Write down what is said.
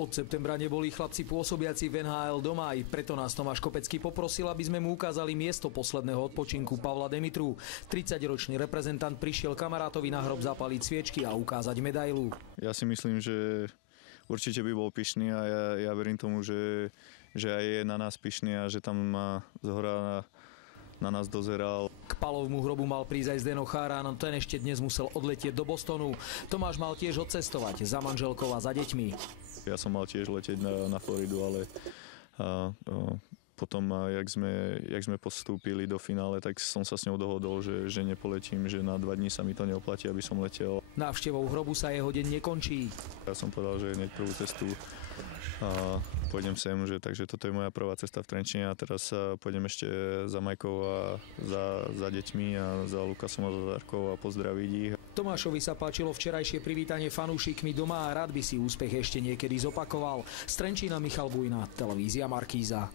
Od septembra neboli chlapci pôsobiaci v NHL doma, aj preto nás Tomáš Kopecký poprosil, aby sme mu ukázali miesto posledného odpočinku Pavla Demitru. 30-ročný reprezentant prišiel kamarátovi na hrob zapaliť sviečky a ukázať medailu. Ja si myslím, že určite by bol pyšný a ja verím tomu, že aj je na nás pyšný a že tam zhora na nás dozeral. K Pavlovmu hrobu mal prísť aj Zdeno Chára, no ten ešte dnes musel odletieť do Bostonu. Tomáš mal tiež odcestovať za manželkou a za deťmi. Ja som mal tiež letieť na Floridu, ale potom, jak sme postúpili do finále, tak som sa s ňou dohodol, že nepoletím, že na 2 dní sa mi to neoplatí, aby som letel. Návštevou hrobu sa jeho deň nekončí. Ja som povedal, že hneď prvú cestu pôjdem sem, takže toto je moja prvá cesta v Trenčine a teraz pôjdem ešte za Majkou a za deťmi a za Lukasom a za Darkou a pozdraviť ich. Tomášovi sa páčilo včerajšie privítanie fanúšikmi doma a rád by si úspech ešte niekedy zopakoval. Z Trenčína Michal Bujna, televízia Markíza.